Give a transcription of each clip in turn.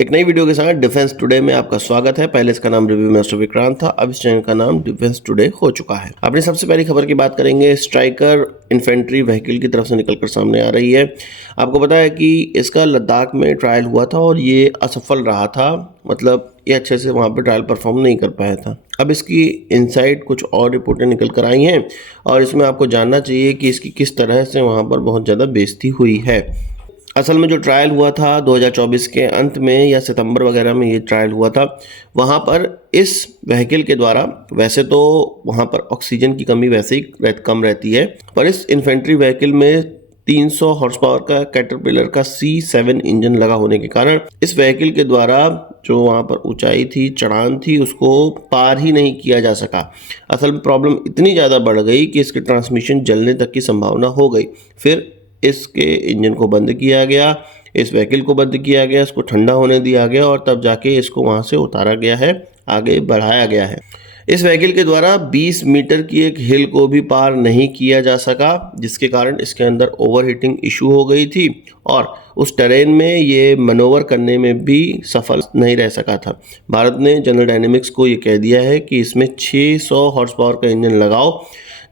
एक नई वीडियो के साथ डिफेंस टुडे में आपका स्वागत है। पहले इसका नाम रिव्यू मास्टर विक्रांत था, अब इस चैनल का नाम डिफेंस टुडे हो चुका है। अपनी सबसे पहली खबर की बात करेंगे। स्ट्राइकर इन्फेंट्री व्हीकल की तरफ से निकलकर सामने आ रही है। आपको पता है कि इसका लद्दाख में ट्रायल हुआ था और ये असफल रहा था, मतलब ये अच्छे से वहाँ पर ट्रायल परफॉर्म नहीं कर पाया था। अब इसकी इनसाइड कुछ और रिपोर्टें निकल कर आई हैं और इसमें आपको जानना चाहिए कि इसकी किस तरह से वहाँ पर बहुत ज़्यादा बेइज्जती हुई है। असल में जो ट्रायल हुआ था 2024 के अंत में या सितंबर वगैरह में ये ट्रायल हुआ था, वहाँ पर इस व्हीकल के द्वारा, वैसे तो वहाँ पर ऑक्सीजन की कमी वैसे ही कम रहती है, पर इस इन्फेंट्री व्हीकल में 300 हॉर्स पावर का कैटरपिलर का C7 इंजन लगा होने के कारण इस व्हीकल के द्वारा जो वहाँ पर ऊंचाई थी, चढ़ान थी, उसको पार ही नहीं किया जा सका। असल में प्रॉब्लम इतनी ज़्यादा बढ़ गई कि इसके ट्रांसमिशन जलने तक की संभावना हो गई। फिर इसके इंजन को बंद किया गया, इस व्हीकल को बंद किया गया, इसको ठंडा होने दिया गया और तब जाके इसको वहाँ से उतारा गया है, आगे बढ़ाया गया है। इस व्हीकल के द्वारा 20 मीटर की एक हिल को भी पार नहीं किया जा सका, जिसके कारण इसके अंदर ओवरहीटिंग इशू हो गई थी और उस टेरेन में ये मैनोवर करने में भी सफल नहीं रह सका था। भारत ने जनरल डायनेमिक्स को ये कह दिया है कि इसमें 600 हॉर्स पावर का इंजन लगाओ,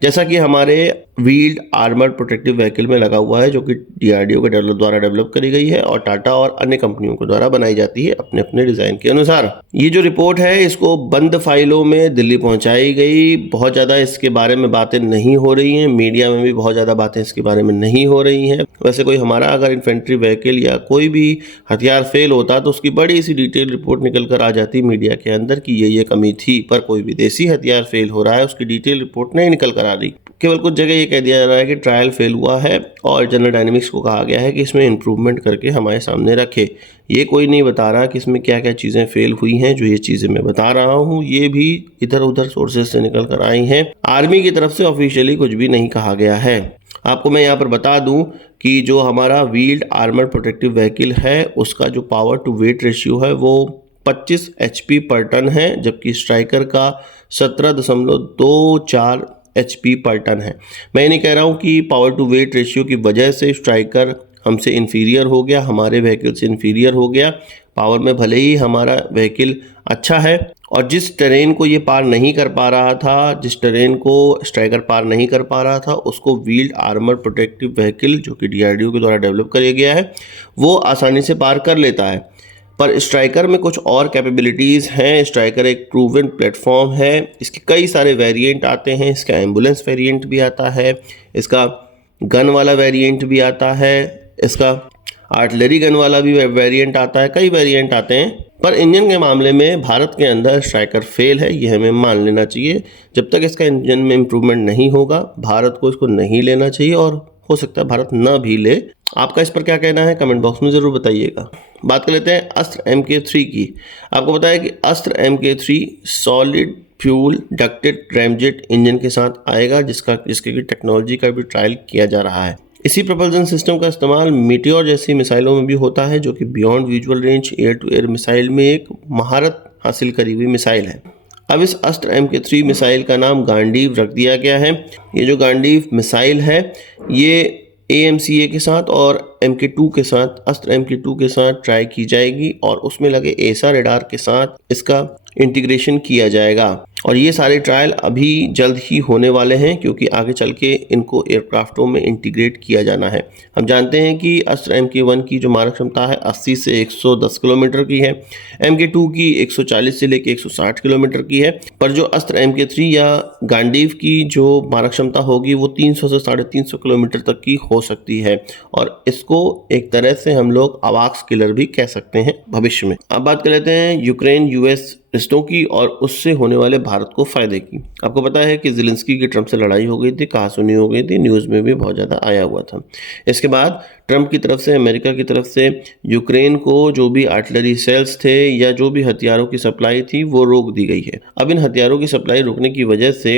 जैसा कि हमारे व्हील्ड आर्मर्ड प्रोटेक्टिव व्हीकल में लगा हुआ है, जो कि DRDO के द्वारा डेवलप करी गई है और टाटा और अन्य कंपनियों के द्वारा बनाई जाती है अपने अपने डिजाइन के अनुसार। ये जो रिपोर्ट है इसको बंद फाइलों में दिल्ली पहुंचाई गई। बहुत ज़्यादा इसके बारे में बातें नहीं हो रही हैं, मीडिया में भी बहुत ज़्यादा बातें इसके बारे में नहीं हो रही हैं। वैसे कोई हमारा अगर इन्फेंट्री व्हीकल या कोई भी हथियार फेल होता तो उसकी बड़ी सी डिटेल रिपोर्ट निकल कर आ जाती मीडिया के अंदर कि ये कमी थी, पर कोई विदेशी हथियार फेल हो रहा है उसकी डिटेल रिपोर्ट नहीं निकल कर आ रही। केवल कुछ जगह ये कह दिया जा रहा है कि ट्रायल फेल हुआ है और जनरल डायनेमिक्स को कहा गया है कि इसमें इम्प्रूवमेंट करके हमारे सामने रखे। ये कोई नहीं बता रहा कि इसमें क्या क्या चीज़ें फेल हुई हैं। जो ये चीज़ें मैं बता रहा हूँ ये भी इधर उधर सोर्सेज से निकल कर आई हैं। आर्मी की तरफ से ऑफिशियली कुछ भी नहीं कहा गया है। आपको मैं यहाँ पर बता दूँ कि जो हमारा व्हील्ड आर्मर्ड प्रोटेक्टिव व्हीकल है उसका जो पावर टू वेट रेशियो है वो 25 HP पर टन है, जबकि स्ट्राइकर का 17.24 HP पर टन है। मैं ये नहीं कह रहा हूँ कि पावर टू वेट रेशियो की वजह से स्ट्राइकर हमसे इन्फीरियर हो गया, हमारे व्हीकल से इन्फीरियर हो गया। पावर में भले ही हमारा व्हीकल अच्छा है और जिस टेरेन को ये पार नहीं कर पा रहा था, जिस टेरेन को स्ट्राइकर पार नहीं कर पा रहा था, उसको व्हील्ड आर्मर प्रोटेक्टिव व्हीकल जो कि DRDO के द्वारा डेवलप किया गया है वो आसानी से पार कर लेता है। पर स्ट्राइकर में कुछ और कैपेबिलिटीज़ हैं। स्ट्राइकर एक प्रूवन प्लेटफॉर्म है, इसके कई सारे वेरिएंट आते हैं। इसका एम्बुलेंस वेरिएंट भी आता है, इसका गन वाला वेरिएंट भी आता है, इसका आर्टिलरी गन वाला भी वेरिएंट आता है, कई वेरिएंट आते हैं। पर इंजन के मामले में भारत के अंदर स्ट्राइकर फेल है, ये हमें मान लेना चाहिए। जब तक इसका इंजन में इम्प्रूवमेंट नहीं होगा भारत को इसको नहीं लेना चाहिए और हो सकता है भारत न भी ले। आपका इस पर क्या कहना है कमेंट बॉक्स में ज़रूर बताइएगा। बात कर लेते हैं अस्त्र MK3 की। आपको पता है कि अस्त्र MK3 solid fuel ducted ramjet engine के साथ आएगा, जिसके की टेक्नोलॉजी का भी ट्रायल किया जा रहा है। इसी प्रपल्जन सिस्टम का इस्तेमाल मीटियोर जैसी मिसाइलों में भी होता है, जो कि beyond visual range air to air missile में एक महारत हासिल करी हुई मिसाइल है। अब इस अस्त्र MK3 मिसाइल का नाम गांडीव रख दिया गया है। ये जो गांडीव मिसाइल है ये AMCA के साथ और MK2 के साथ, अस्त्र MK2 के साथ ट्राई की जाएगी और उसमें लगे AESA रडार के साथ इसका इंटीग्रेशन किया जाएगा। और ये सारे ट्रायल अभी जल्द ही होने वाले हैं क्योंकि आगे चल के इनको एयरक्राफ्टों में इंटीग्रेट किया जाना है। हम जानते हैं कि अस्त्र MK1 की जो मारक क्षमता है 80 से 110 किलोमीटर की है, MK2 की 140 से लेकर 160 किलोमीटर की है, पर जो अस्त्र MK3 या गांडीव की जो मारक क्षमता होगी वो 300 से 350 किलोमीटर तक की हो सकती है और इसको एक तरह से हम लोग अवाक्स किलर भी कह सकते हैं भविष्य में। अब बात कर लेते हैं यूक्रेन US रिश्तों की और उससे होने वाले भारत को फायदे की। आपको पता है कि ज़ेलेंस्की की ट्रंप से लड़ाई हो गई थी, कहासुनी हो गई थी, न्यूज़ में भी बहुत ज़्यादा आया हुआ था। इसके बाद ट्रंप की तरफ से, अमेरिका की तरफ से यूक्रेन को जो भी आर्टिलरी सेल्स थे या जो भी हथियारों की सप्लाई थी वो रोक दी गई है। अब इन हथियारों की सप्लाई रोकने की वजह से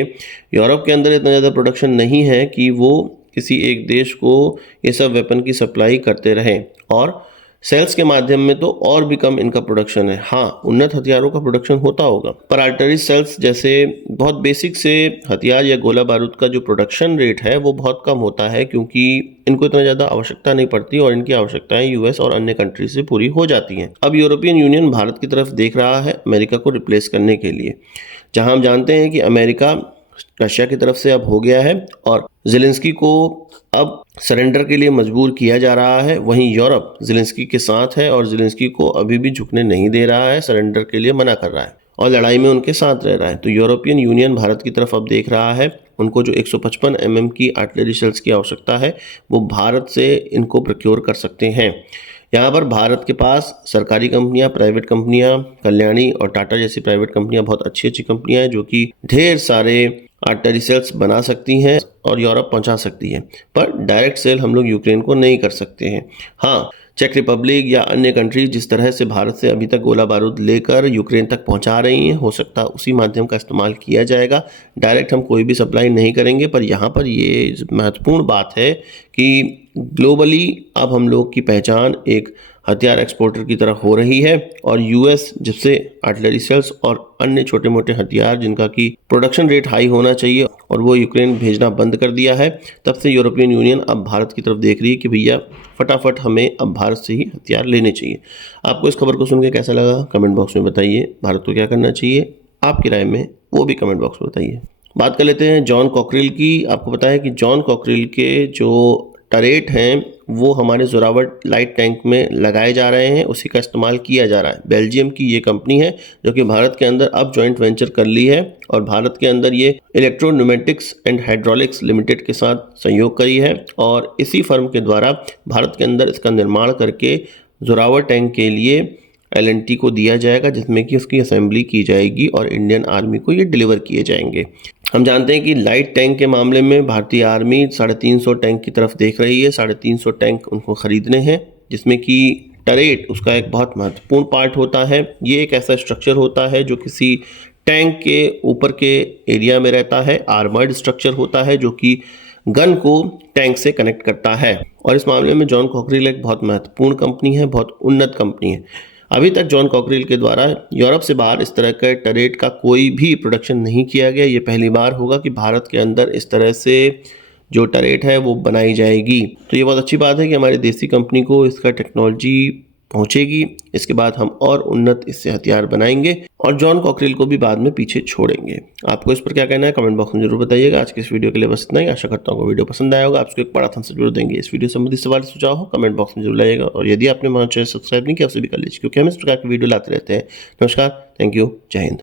यूरोप के अंदर इतना ज़्यादा प्रोडक्शन नहीं है कि वो किसी एक देश को ये सब वेपन की सप्लाई करते रहें और सेल्स के माध्यम में तो और भी कम इनका प्रोडक्शन है। हाँ, उन्नत हथियारों का प्रोडक्शन होता होगा, पर आर्टिलरी सेल्स जैसे बहुत बेसिक से हथियार या गोला बारूद का जो प्रोडक्शन रेट है वो बहुत कम होता है, क्योंकि इनको इतना ज़्यादा आवश्यकता नहीं पड़ती और इनकी आवश्यकताएं यूएस और अन्य कंट्री से पूरी हो जाती हैं। अब यूरोपियन यूनियन भारत की तरफ देख रहा है अमेरिका को रिप्लेस करने के लिए। जहां हम जानते हैं कि अमेरिका रशिया की तरफ से अब हो गया है और ज़ेलेंस्की को अब सरेंडर के लिए मजबूर किया जा रहा है, वहीं यूरोप ज़ेलेंस्की के साथ है और ज़ेलेंस्की को अभी भी झुकने नहीं दे रहा है, सरेंडर के लिए मना कर रहा है और लड़ाई में उनके साथ रह रहा है। तो यूरोपियन यूनियन भारत की तरफ अब देख रहा है। उनको जो 155 mm की आर्टिलरी शेल्स की आवश्यकता है वो भारत से इनको प्रोक्योर कर सकते हैं। यहाँ पर भारत के पास सरकारी कंपनियां, प्राइवेट कंपनियां, कल्याणी और टाटा जैसी प्राइवेट कंपनियां बहुत अच्छी अच्छी कंपनियां हैं जो कि ढेर सारे आर्टिलरी सेल्स बना सकती हैं और यूरोप पहुंचा सकती है, पर डायरेक्ट सेल हम लोग यूक्रेन को नहीं कर सकते हैं। हाँ, चेक रिपब्लिक या अन्य कंट्रीज जिस तरह से भारत से अभी तक गोला बारूद लेकर यूक्रेन तक पहुंचा रही हैं, हो सकता है उसी माध्यम का इस्तेमाल किया जाएगा। डायरेक्ट हम कोई भी सप्लाई नहीं करेंगे, पर यहाँ पर ये महत्वपूर्ण बात है कि ग्लोबली अब हम लोग की पहचान एक हथियार एक्सपोर्टर की तरह हो रही है और यूएस जब से आर्टिलरी सेल्स और अन्य छोटे मोटे हथियार जिनका कि प्रोडक्शन रेट हाई होना चाहिए और वो यूक्रेन भेजना बंद कर दिया है, तब से यूरोपियन यूनियन अब भारत की तरफ देख रही है कि भैया फटाफट हमें अब भारत से ही हथियार लेने चाहिए। आपको इस खबर को सुन के कैसा लगा कमेंट बॉक्स में बताइए। भारत को क्या करना चाहिए आपकी राय में वो भी कमेंट बॉक्स में बताइए। बात कर लेते हैं जॉन कॉकरेल की। आपको पता है कि जॉन कॉकरेल के जो टरेट हैं वो हमारे जोरावर लाइट टैंक में लगाए जा रहे हैं, उसी का इस्तेमाल किया जा रहा है। बेल्जियम की ये कंपनी है जो कि भारत के अंदर अब जॉइंट वेंचर कर ली है और भारत के अंदर ये इलेक्ट्रोन्यूमेटिक्स एंड हाइड्रोलिक्स लिमिटेड के साथ सहयोग करी है और इसी फर्म के द्वारा भारत के अंदर इसका निर्माण करके जोरावर टैंक के लिए LNT को दिया जाएगा, जिसमें कि उसकी असेंबली की जाएगी और इंडियन आर्मी को ये डिलीवर किए जाएंगे। हम जानते हैं कि लाइट टैंक के मामले में भारतीय आर्मी 350 टैंक की तरफ देख रही है। 350 टैंक उनको खरीदने हैं, जिसमें कि टरेट उसका एक बहुत महत्वपूर्ण पार्ट होता है। ये एक ऐसा स्ट्रक्चर होता है जो किसी टैंक के ऊपर के एरिया में रहता है। आर्मर्ड स्ट्रक्चर होता है जो कि गन को टैंक से कनेक्ट करता है और इस मामले में जॉन कॉकरेल एक बहुत महत्वपूर्ण कंपनी है, बहुत उन्नत कंपनी है। अभी तक जॉन कॉकरेल के द्वारा यूरोप से बाहर इस तरह के टरेट का कोई भी प्रोडक्शन नहीं किया गया। ये पहली बार होगा कि भारत के अंदर इस तरह से जो टरेट है वो बनाई जाएगी। तो ये बहुत अच्छी बात है कि हमारी देसी कंपनी को इसका टेक्नोलॉजी पहुंचेगी। इसके बाद हम और उन्नत इससे हथियार बनाएंगे और जॉन कॉकरेल को भी बाद में पीछे छोड़ेंगे। आपको इस पर क्या कहना है कमेंट बॉक्स में जरूर बताइएगा। आज के इस वीडियो के लिए बस इतना ही। आशा करता हूँ वीडियो पसंद आया होगा। आपको एक बड़ा थम्स अप जरूर देंगे। इस वीडियो संबंधी सवाल सुझाव हो कमेंट बॉक्स में जरूर लाइएगा और यदि आपने हमारा चैनल सब्सक्राइब नहीं किया उसे भी कर लीजिए, क्योंकि हम इस प्रकार की वीडियो लाते रहते हैं। नमस्कार, थैंक यू, जय हिंद।